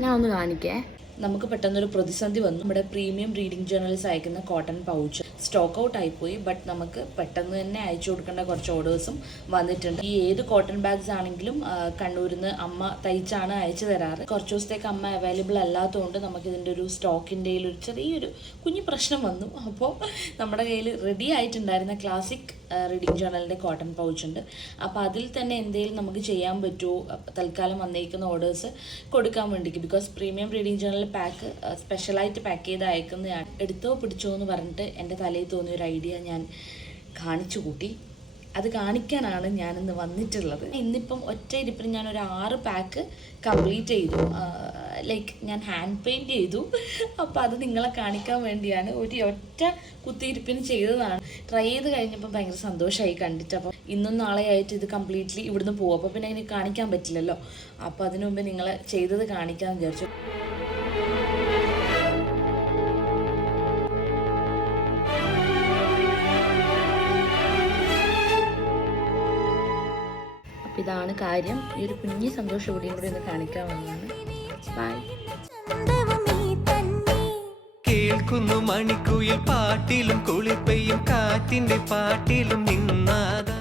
ഞാൻ ഒന്ന് കാണിക്കേ. നമുക്ക് പെട്ടെന്നൊരു പ്രതിസന്ധി വന്നു. നമ്മുടെ പ്രീമിയം റീഡിംഗ് ജേർണൽസ് അയക്കുന്ന കോട്ടൺ പൗച്ച് സ്റ്റോക്ക് ഔട്ട് ആയിപ്പോയി. ബട്ട് നമുക്ക് പെട്ടെന്ന് തന്നെ അയച്ചു കൊടുക്കേണ്ട കുറച്ച് ഓർഡേഴ്സും വന്നിട്ടുണ്ട്. ഈ ഏത് കോട്ടൺ ബാഗ്സ് ആണെങ്കിലും കണ്ണൂരിൽ നിന്ന് അമ്മ തയ്ച്ചാണ് അയച്ചു തരാറ്. കുറച്ച് ദിവസത്തേക്ക് അമ്മ അവൈലബിൾ അല്ലാത്തതുകൊണ്ട് നമുക്ക് ഇതിൻ്റെ ഒരു സ്റ്റോക്കിൻ്റെ ഒരു ചെറിയൊരു കുഞ്ഞു പ്രശ്നം വന്നു. അപ്പോൾ നമ്മുടെ കയ്യിൽ റെഡി ആയിട്ടുണ്ടായിരുന്ന ക്ലാസിക് റീഡിംഗ് ജേർണലിൻ്റെ കോട്ടൺ പൗച്ച് ഉണ്ട്. അപ്പോൾ അതിൽ തന്നെ എന്തെങ്കിലും നമുക്ക് ചെയ്യാൻ പറ്റുമോ, തൽക്കാലം വന്നേക്കുന്ന ഓർഡേഴ്സ് കൊടുക്കാൻ വേണ്ടിയിട്ട്. Because premium reading journal pack സ്പെഷ്യലായിട്ട് പാക്ക് ചെയ്ത് അയക്കുന്നതാണ്. എടുത്തോ പിടിച്ചോ എന്ന് പറഞ്ഞിട്ട് എൻ്റെ തലയിൽ തോന്നിയ ഒരു ഐഡിയ ഞാൻ കാണിച്ചു കൂട്ടി. അത് കാണിക്കാനാണ് ഞാനിന്ന് വന്നിട്ടുള്ളത്. ഇന്നിപ്പം ഒറ്റ ഇരിപ്പിന് ഞാനൊരു 6 പാക്ക് കംപ്ലീറ്റ് ചെയ്തു. ലൈക്ക് ഞാൻ ഹാൻഡ് പെയിൻറ്റ് ചെയ്തു. അപ്പോൾ അത് നിങ്ങളെ കാണിക്കാൻ വേണ്ടിയാണ് ഒറ്റ കുത്തിയിരിപ്പിന് ചെയ്തതാണ്. ട്രൈ ചെയ്ത് കഴിഞ്ഞപ്പോൾ ഭയങ്കര സന്തോഷമായി കണ്ടിട്ട്. അപ്പോൾ ഇന്നും നാളെ ആയിട്ട് ഇത് കംപ്ലീറ്റ്ലി ഇവിടുന്ന് പോകും. അപ്പോൾ പിന്നെ അതിന് കാണിക്കാൻ പറ്റില്ലല്ലോ. അപ്പോൾ അതിനു മുമ്പ് നിങ്ങളെ ചെയ്തത് കാണിക്കാമെന്ന് വിചാരിച്ചു. അപ്പോൾ ഇതാണ് കാര്യം. ഈ ഒരു കുഞ്ഞി സന്തോഷം കൂടിയും കൂടി ഒന്ന് കാണിക്കാൻ വന്നതാണ്. ബൈ. കേൾക്കുന്നു മണിക്കുയിൽ പാട്ടിലും കുളിപ്പയും കാറ്റിന്റെ പാട്ടിലും നിന്നാദാ